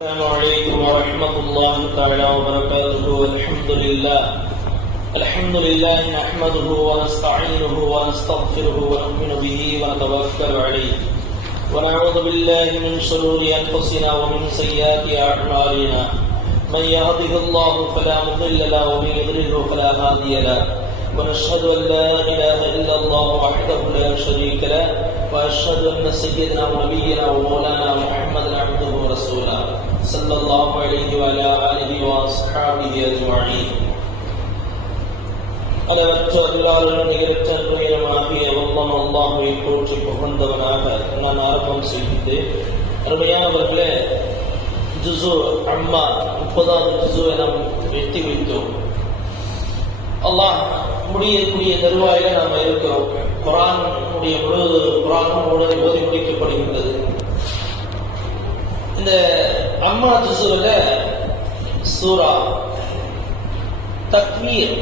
السلام عليكم ورحمة الله تعالى وبركاته. الحمد لله نحمده ونستعينه ونستغفره ونؤمن به ونتوكل عليه ونعوذ بالله من شرور أنفسنا ومن سيئات أعمالنا. من يهده الله فلا مضل له ومن يضلله فلا هادي له. ونشهد أن لا إله إلا الله وحده لا شريك له وأشهد أن سيدنا ونبينا ومولانا محمدا عبده ورسوله صلى الله عليه وعلى آله وأصحابه أجمعين. அளவற்ற அருளாளன் நிகரற்ற அருமையமாகிய வல்லன் அல்லாஹ்வை போற்றி புகழ்ந்தவனாக நான் ஆரம்பம் செய்கின்றேன். அருமையானவர்களே, ஜுஸு அம்மா 30வது ஜுஸுவை நாம் வெட்டி வைத்தோம். அல்லாஹ் முடியக்கூடிய தருவாயில நாம் இருக்கிறோம். குர்ஆனுடைய முழு குர்ஆனும் ஓதி முடிக்கப்படுகின்றது. இந்த அம்மா ஜுஸுல சூரா தக்வீர்,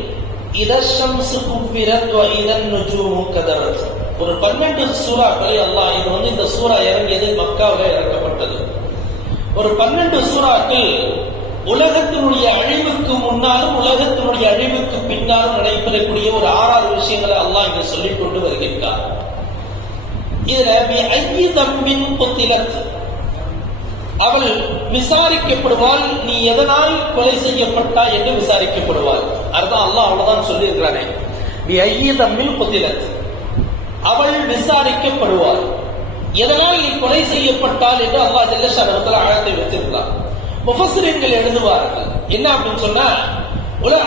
இதஷ் ஷம்ஸு குவ்விரத் வ இதன் நுஜூமு கதரத், ஒரு 12 சூறாக்களை அல்லாஹ், இது இந்த சூரா இறங்கியது மக்காவில் இறக்கப்பட்டது. ஒரு 12 சூறாக்கள் உலகத்தினுடைய அழிவுக்கு முன்னாலும் உலகத்தினுடைய அழிவுக்கு பின்னாலும் நடைபெறக்கூடிய ஒரு 6 விஷயங்களை அல்லாஹ் இங்க சொல்லிக் கொண்டு வருகின்றார். இதுல ஐயி தம்பின் குத்திலத், அவள் விசாரிக்கப்படுவாள், நீ எதனால் கொலை செய்யப்பட்டாய் என்று விசாரிக்கப்படுவாள். அதுதான் அல்லாஹ் அவ்வளவுதான் சொல்லி இருக்கிறானே, ஐயி தம்பின் குத்திலத், அவள் விசாரிக்கப்படுவாள், எதனால் நீ கொலை செய்யப்பட்டாள் என்று அல்லாஹ் ஜல்ல ஷஅனுஹு ஆயத்தை வைத்திருக்கிறார். முஃபஸ்ஸிரீன்கள் எழுதுவார்கள் என்ன அப்படின்னு சொன்னா,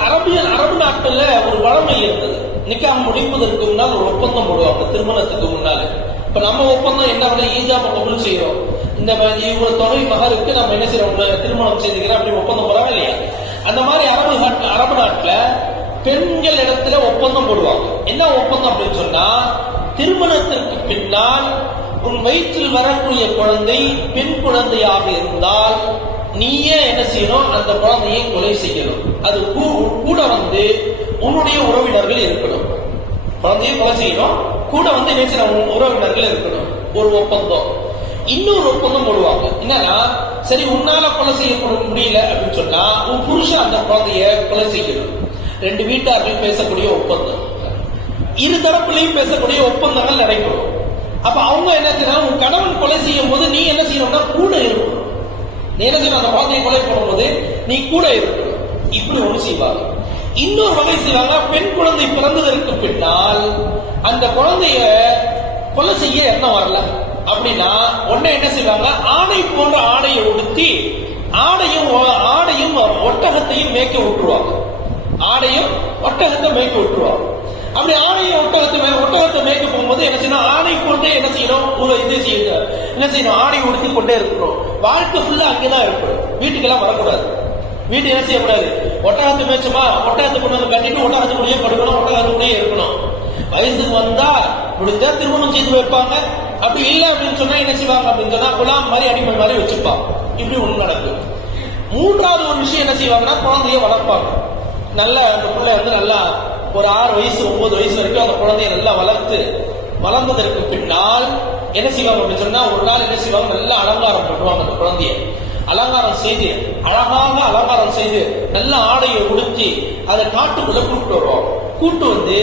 அரபு நாட்டுல ஒரு வழமை இருந்தது. நிக்காஹ் முடிப்பதற்கு முன்னால் ஒரு ஒப்பந்தம் போடுவாங்க திருமணத்துக்கு முன்னால. இப்ப நம்ம ஒப்பந்தம் என்ன பண்ண, ஈஜாப கபூல் செய்யறோம், இந்த இவ்வளவு தொகை மகருக்கு நம்ம என்ன செய்யறோம், திருமணம் செய்துக்கிறோம் அப்படி ஒப்பந்தம் போறாங்க இல்லையா. அந்த மாதிரி அரபு நாட்டுல பெண்கள் இடத்துல ஒப்பந்தம் போடுவாங்க. என்ன ஒப்பந்தம் அப்படின்னு சொன்னா, திருமணத்திற்கு பின்னால் உன் வயிற்றில் வரக்கூடிய குழந்தை பெண் குழந்தையாக இருந்தால் நீயே என்ன செய்யணும், அந்த குழந்தையை கொலை செய்யணும். அது கூட உன்னுடைய உறவினர்கள் இருக்கணும். குழந்தையை கொலை செய்யணும், கூட என்ன செய்யணும், உறவினர்கள் இருக்கணும். ஒரு ஒப்பந்தம். இன்னொரு ஒப்பந்தம் போடுவாங்க. என்னன்னா, சரி உன்னால கொலை செய்யப்பட முடியல அப்படின்னு சொன்னா உன் புருஷன் அந்த குழந்தைய கொலை செய்யணும். 2 வீட்டார்கள் பேசக்கூடிய ஒப்பந்தம், இரு தரப்புலையும் பேசக்கூடிய ஒப்பந்தங்கள் நடைபெறும். அப்ப அவங்க என்ன செய்யணும், உன் கணவன் கொலை செய்யும் போது நீ என்ன செய்யணும்னா கூட இருக்கணும். நீ என்ன செய்யணும், அந்த குழந்தையை கொலை பண்ணும்போது நீ கூட இருக்கணும். இப்படி ஒண்ணு செய்வாங்க. இன்னொரு வகை செய்வாங்க, பெண் குழந்தை பிறந்ததற்கு பின்னால் அந்த குழந்தைய கொலை செய்ய எண்ணம் வரல அப்படின்னா உடனே என்ன செய்வாங்க, ஆடை போன்ற ஆடையை உடுத்தி ஆடையும் ஒட்டகத்தையும் மேய்க்க விட்டுருவாங்க. ஆடையும் ஒட்டகத்தை மேய்க்க விட்டுருவாங்க. அப்படி ஆடையை ஒட்டகத்தை மேய்க்க போகும்போது என்ன செய்யணும், ஆடை கொண்டே என்ன செய்யணும், என்ன செய்யணும், ஆடை உடுத்தி கொண்டே இருக்கணும். வாழ்க்கை ஃபுல்லா அங்கேதான் இருக்கணும். வீட்டுக்கெல்லாம் வரக்கூடாது. வீட்டு என்ன செய்யக்கூடாது, ஒட்டகத்தை மேய்ச்சமா ஒட்டகத்தை கொண்டு வந்து கட்டிட்டு ஒட்டகத்துக்குள்ளேயே படுக்கணும், ஒட்டகத்துக்குள்ளேயே இருக்கணும். வயசுக்கு வந்தா முடிஞ்சா திருமணம் செய்து வைப்பாங்க. அப்படி இல்லை அப்படின்னு சொன்னா என்ன செய்வாங்க அப்படின்னு சொன்னா குலாம் மாதிரி அடிமை மாதிரி வச்சுப்பாங்க. இப்படி ஒண்ணு நடக்கும். 3வது ஒரு விஷயம் என்ன செய்வாங்கன்னா, குழந்தைய வளர்ப்பாங்க. நல்லா அந்த பிள்ளை நல்லா ஒரு 6 வயசு 9 வயசு வரைக்கும் அந்த குழந்தைய நல்லா வளர்ந்ததற்கு பின்னால் என்ன செய்வாங்க அப்படின்னு சொன்னா, ஒரு நாள் என்ன செய்வாங்க, நல்லா அலங்காரம் பண்ணுவாங்க. அந்த குழந்தைய அலங்காரம் செய்து அழகாக அலங்காரம் செய்து நல்ல ஆடையை உடுத்தி அதை காட்டுக்குள்ள கூப்பிட்டு வருவாங்க. கூட்டு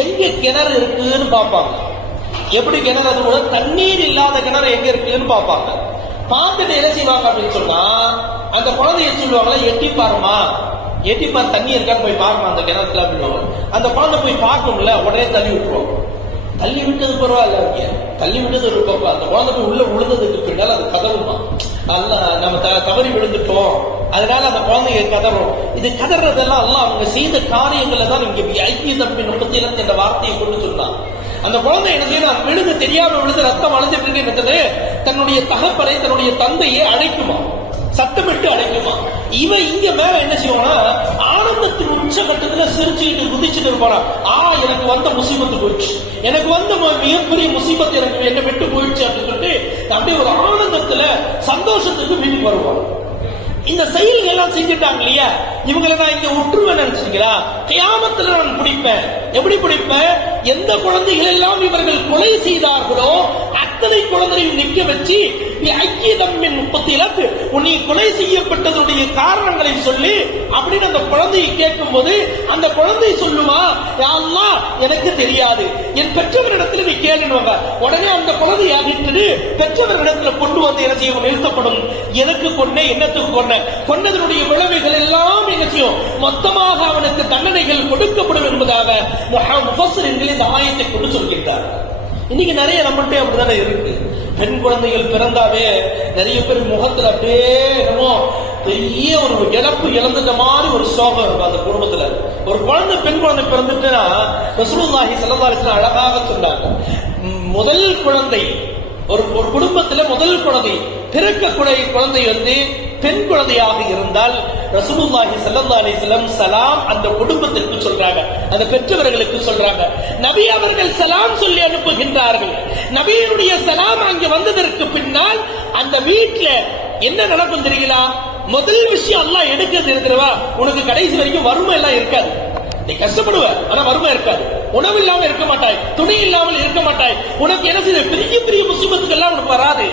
எங்க கிணறு இருக்குன்னு பார்ப்பாங்க. எப்படி கிணறு, அது கூட தண்ணீர் இல்லாத கிணறு எங்க இருக்குன்னு பார்ப்பாங்க. பார்த்துட்டு என்ன செய்வாங்க அப்படின்னு சொன்னா, அந்த குழந்தைய சொல்லுவாங்களா, எட்டி பாருமா, எட்டிப்பார் தண்ணி இருக்கான்னு போய் பார்க்கணும் அந்த கிணத்துல அப்படின்னு. அந்த குழந்தை போய் பார்க்கும்ல, உடனே தள்ளி விட்டுருவோம். தள்ளி விட்டது பரவாயில்ல, தள்ளி விட்டது ஒரு பக்கம். அந்த குழந்தை போய் உள்ள விழுந்ததுக்கு பின்னால் அது கதறுமா, நம்ம தவறி விழுந்துட்டோம், அதனால அந்த குழந்தைய கதறும். இது கதறதெல்லாம் எல்லாம் அவங்க செய்த காரியங்கள்ல தான் இங்க ஐக்கிய தம்பி 30 என்ற வார்த்தையை கொண்டு சொன்னான். அந்த குழந்தை என்ன செய்யணும், விழுந்து தெரியாம விழுந்து ரத்தம் வளர்ந்துட்டு இருக்கு, தன்னுடைய தகப்பனை தன்னுடைய தந்தையை அழைக்குமா, சத்தமிட்டு அழைக்குமா. இவன் இங்க மேல என்ன செய்வானா, ஆனந்தத்தின் உச்சகட்டத்துல சிரிச்சுக்கிட்டு குதிச்சுட்டு இருப்பானா, எனக்கு வந்த முசீபத்து போயிடுச்சு, எனக்கு வந்த மிகப்பெரிய முசீபத்து எனக்கு என்ன விட்டு போயிடுச்சு அப்படின்னு சொல்லிட்டு அப்படியே ஒரு ஆனந்தத்துல சந்தோஷத்துக்கு வீட்டுக்கு வருவான். இந்த செயல்கள் எல்லாம் செஞ்சுட்டாங்க இல்லையா, இவங்களை நான் இங்க விட்டுருவேன் நினைச்சிருக்கீங்களா? கியாமத்துல நான் பிடிப்பேன். எப்படி பிடிப்பேன்? எந்த குழந்தைகள் எல்லாம் இவர்கள் கொலை செய்தார்களோ அத்தனை குழந்தையும் நிற்க வச்சு ஐக்கியதம்மின் 30 இலக்கு உன்னை கொலை செய்யப்பட்டதனுடைய காரணங்களை சொல்லி அப்படின்னு அந்த குழந்தையை கேட்கும் போது அந்த குழந்தை சொல்லுமா, யா அல்லாஹ் எனக்கு தெரியாது, என் பெற்றவரிடத்தில் நீ கேளுவாங்க. உடனே அந்த குழந்தையை அகற்றிட்டு பெற்றவரிடத்தில் கொண்டு வந்து என்ன செய்யும், நிறுத்தப்படும். எதற்கு கொன்ன, என்னத்துக்கு கொன்ன, கொன்னதனுடைய விளைவுகள் எல்லாம் என்ன செய்யும், மொத்தமாக அவனுக்கு தண்டனைகள் கொடுக்கப்படும் என்பதாக முஃபஸ்ஸிரீன்கள் இந்த ஆயத்தை கொண்டு சொல்கின்றார். இன்னைக்கு நிறைய நம்மகிட்ட அப்படிதானே இருக்கு. பெண் குழந்தைகள் பிறந்தாவே நிறைய பேர் முகத்துல அப்படியே என்னமோ பெரிய ஒரு இழந்துட்ட மாதிரி ஒரு சோகம் இருக்கும் அந்த குடும்பத்துல. ஒரு குழந்தை, பெண் குழந்தை பிறந்துட்டுன்னா ரசூலுல்லாஹி ஸல்லல்லாஹு அலைஹி வஸல்லம் அழகாக சொன்னாங்க, முதல் குழந்தை ஒரு குடும்பத்துல முதல் குழந்தை பிறக்கக்கூடிய குழந்தை பெண் குழந்தையாக இருந்தால் ரசூலுல்லாஹி ஸல்லல்லாஹு அலைஹி வஸல்லம் சலாம் அந்த குடும்பத்திற்கு சொல்றாங்க, அந்த பெற்றவர்களுக்கு சொல்றாங்க. நபி அவர்கள் சலாம் சொல்லி அனுப்புகின்றார்கள். நபியினுடைய சலாம் அங்க வந்ததற்கு பின்னால் அந்த வீட்டுல என்ன நடக்கும் தெரியுங்களா? முதல் விஷயம் அல்லாஹ் எடுக்கிறது இருக்கிறவா, உனக்கு கடைசி வரைக்கும் வறுமை எல்லாம் இருக்காது. நீ கஷ்டப்படுவ, ஆனா வறுமை இருக்காது. உணவு இல்லாமல் இருக்க மாட்டாய், துணி இல்லாமல் இருக்க மாட்டாய். உனக்கு என்ன செய்ய, பெரிய பெரிய முசீபத்துக்கு எல்லாம் உனக்கு வராது.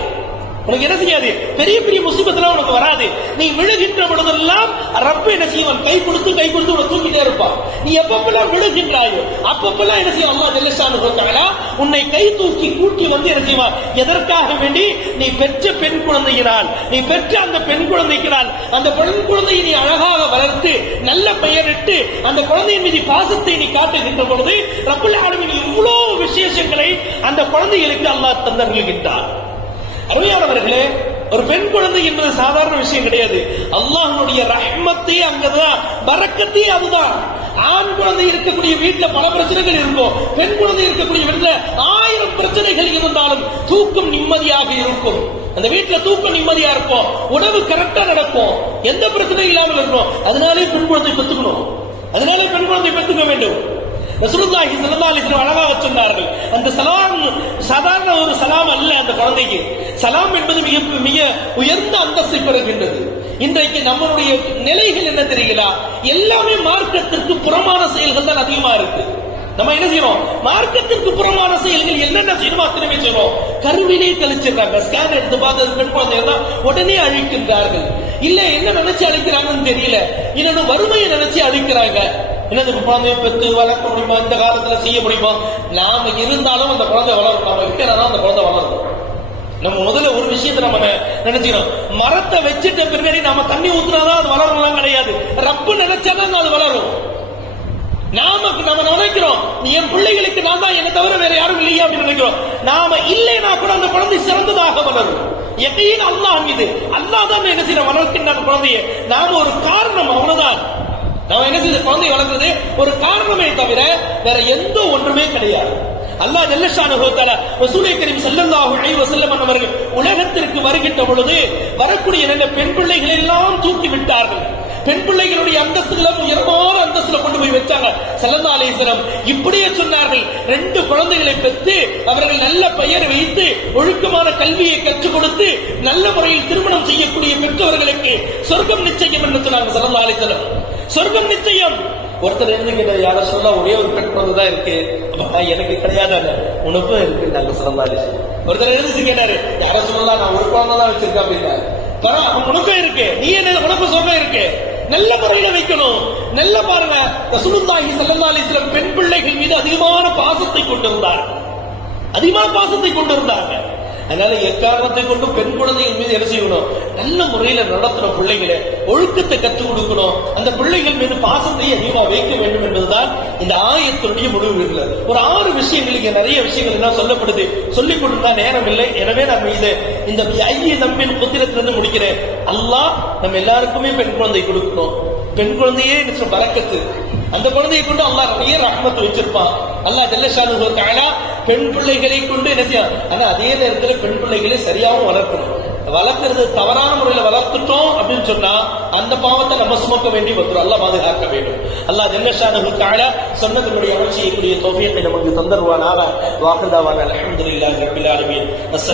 உனக்கு என்ன செய்யாது, பெரிய பெரிய முசீபத்துலாம் உனக்கு வராது. நீ விழுகின்ற பொழுதெல்லாம் ரப்பு என்ன செய்வான், கை கொடுத்து உன்னை தூக்கிட்டே இருப்பான். நீ எப்பப்பெல்லாம் விழுகின்றாயோ அப்பப்பெல்லாம் என்ன செய்வான், அல்லாஹ் ஜல்ல ஷானுஹு தஆலா உன்னை கை தூக்கி கூட்டி வந்து என்ன செய்வான், எதற்காக வேண்டி, நீ பெற்ற பெண் குழந்தையினால், நீ பெற்ற அந்த பெண் குழந்தையினால் அந்த பெண் குழந்தையை நீ அழகாக வளர்த்து நல்ல பெயரிட்டு அந்த குழந்தையின் மீது பாசத்தை நீ காட்டுகின்ற பொழுது ரப்புல் ஆலமீன் இவ்வளவு விசேஷங்களை அந்த குழந்தைகளுக்கு அல்லாஹ் தந்தருள்கின்றார். அருமையானவர்களே, ஒரு பெண் குழந்தை என்பது சாதாரண விஷயம் கிடையாது. அல்லாஹ்வுடைய ரஹ்மத்தே அங்கதான், பரக்கத்தே அதுதான். ஆண் குழந்தை இருக்கக்கூடிய வீட்டுல பல பிரச்சனைகள் இருக்கும், பெண் குழந்தை இருக்கக்கூடிய வீட்டுல 1000 பிரச்சனைகள் இருந்தாலும் தூக்கம் நிம்மதியாக இருக்கும். அந்த வீட்டுல தூக்கம் நிம்மதியா இருக்கும், உணவு கரெக்டா நடக்கும், எந்த பிரச்சனையும் இல்லாமல் இருக்கும். அதனாலே பெண் குழந்தை பெற்றுக்கணும், அதனாலே பெண் குழந்தை பெற்றுக்க வேண்டும். ரசூலுல்லாஹி ஸல்லல்லாஹு அலைஹி வஸல்லம் அழகாக சொன்னார்கள், அந்த சலாம் சாதாரண ஒரு சலாம் அல்ல. அந்த குழந்தைக்கு சலாம் என்பது மிக மிக உயர்ந்த அந்தஸ்தை பெறுகின்றது. இன்றைக்கு நம்மளுடைய நிலைகள் என்ன தெரியுங்களா, எல்லாமே மார்க்கத்திற்கு புறமான செயல்கள் தான் அதிகமா இருக்கு. நம்ம என்ன செய்யறோம், மார்க்கத்திற்கு புறமான செயல்கள் என்னென்ன செய்யணுமோ அத்தனை செய்யறோம். கருவிலே கழிச்சிடுறாங்க, ஸ்கேன் எடுத்து பார்த்து பெண் குழந்தை உடனே அழிக்கின்றார்கள். இல்ல என்ன நினைச்சு அழிக்கிறாங்கன்னு தெரியல, இன்னொன்னு வறுமையை நினைச்சு அழிக்கிறாங்க. என்னது, குழந்தைய பெற்று வளர்க்க முடியுமா, இந்த காலத்துல செய்ய முடியுமா? நாம இருந்தாலும் அந்த குழந்தை வளரும், நாம இருக்கிறதா அந்த குழந்தை வளரும். நம்ம முதல்ல ஒரு விஷயத்தை நம்ம நினைச்சுக்கணும், மரத்தை வச்சுட்ட பின்னாடி நாம தண்ணி ஊத்துனாதான் அது வளரலாம் கிடையாது, ரப்பு நினைச்சாதான் அது வளரும். நம்ம நினைக்கிறோம் என் பிள்ளைகளுக்கு நான் தான், என்ன தவிர வேற யாரும் இல்லையா அப்படின்னு நினைக்கிறோம். நாம இல்லைன்னா கூட அந்த குழந்தை சிறந்ததாக வளரும். எப்பயும் அல்லாஹ் மீது, அல்லாஹ் தான் என்ன செய்யற வளர்க்கின்ற அந்த குழந்தைய, நாம ஒரு காரணம், அவ்வளவுதான். நாம என்ன செய்ய, குழந்தையை வளர்க்கிறது ஒரு காரணமே தவிர வேற எந்த ஒன்றுமே கிடையாது. அல்லாஹ் ஜல்ல ஷானுஹு தஆலா ரசூலை கரீம் ஸல்லல்லாஹு அலைஹி வஸல்லம் அவர்கள் உலகத்திற்கு வருகின்ற பொழுது வரக்கூடிய நல்ல பெண் பிள்ளைகளை எல்லாம் தூக்கி விட்டார்கள். பெண் பிள்ளைகளுடைய அந்தஸ்துகளை உயர்வான அந்தஸ்துல கொண்டு போய் வச்சாங்க. ஸல்லல்லாஹு அலைஹி வஸல்லம் இப்படியே சொன்னார்கள், 2 குழந்தைகளை பெற்று அவர்கள் நல்ல பெயர் வைத்து ஒழுக்கமான கல்வியை கற்றுக் கொடுத்து நல்ல முறையில் திருமணம் செய்யக்கூடிய பெற்றவர்களுக்கு சொர்க்கம் நிச்சயம் என்று சொன்னாங்க ஸல்லல்லாஹு அலைஹி வஸல்லம். சொர்க்கம் நிச்சயம். ஒருத்தர் இருந்து கேட்டார், யார சொல்லலாம் ஒரே ஒரு பெண் குழந்தை தான் இருக்கு, எனக்கு கிடையாது, உனக்கும் இருக்கு நாங்க ஸல்லல்லாஹு அலைஹி வஸல்லம். ஒருத்தர் இருந்து கேட்டாரு, யார சொல்லலாம் நான் ஒரு குழந்தை தான் வச்சிருக்கேன் அப்படின்னா, உனக்கும் இருக்கு, நீ என்ன உனக்கும் சொர்க்கம் இருக்கு, நல்ல முறையில வைக்கணும். நல்ல பாருங்க, ரசூலுல்லாஹி ஸல்லல்லாஹு அலைஹி வஸல்லம் பெண் பிள்ளைகள் மீது அதிகமான பாசத்தை கொண்டிருந்தார், அதிகமான பாசத்தை கொண்டிருந்தாங்க. அதனால எக்காரணத்தை கொண்டு பெண் குழந்தைகள் மீது என்ன செய்யணும், நல்ல முறையில நடத்தணும், பிள்ளைகளை ஒழுக்கத்தை கற்றுக் கொடுக்கணும், அந்த பிள்ளைகள் மீது பாசத்தை அதிகமா வைக்க வேண்டும் என்பதுதான் இந்த ஆயத்தினுடைய முடிவு. ஒரு 6 விஷயங்கள், இங்க நிறைய விஷயங்கள் என்ன சொல்லப்படுது, சொல்லிக் கொடுத்தா நேரம் இல்லை. எனவே நம்ம இந்த ஐய நம்பின் புத்திரத்திலிருந்து முடிக்கிறேன். அல்லாஹ் நம்ம எல்லாருக்குமே பெண் குழந்தை கொடுக்கணும். பெண் குழந்தையே பரக்கத்து, அந்த குழந்தையை கொண்டு அல்லாஹ் நிறைய ரஹ்மத் வச்சிருப்பான். அல்லாஹ் ஜல்ல ஷானுஹு தஆலா பெண் பிள்ளைகளை கொண்டு என்ன செய்யும், ஆனா அதே நேரத்தில் பெண் பிள்ளைகளை சரியாகவும் வளர்க்கணும். வளர்க்கிறது தவறான முறையில் வளர்த்துட்டோம் அப்படின்னு சொன்னா அந்த பாவத்தை நம்ம சுமக்க வேண்டி வந்துடும். அல்லாஹ் பாதுகாக்க வேண்டும். அல்லாஹ் ஜல்ல ஷானுஹு தஆலா சொன்னதனுடைய அமல் செய்யக்கூடிய தௌஃபீகை நமக்கு தந்தருவானாக. வாஹிதாவான அல்ஹம்துலில்லாஹி ரப்பில் ஆலமீன்.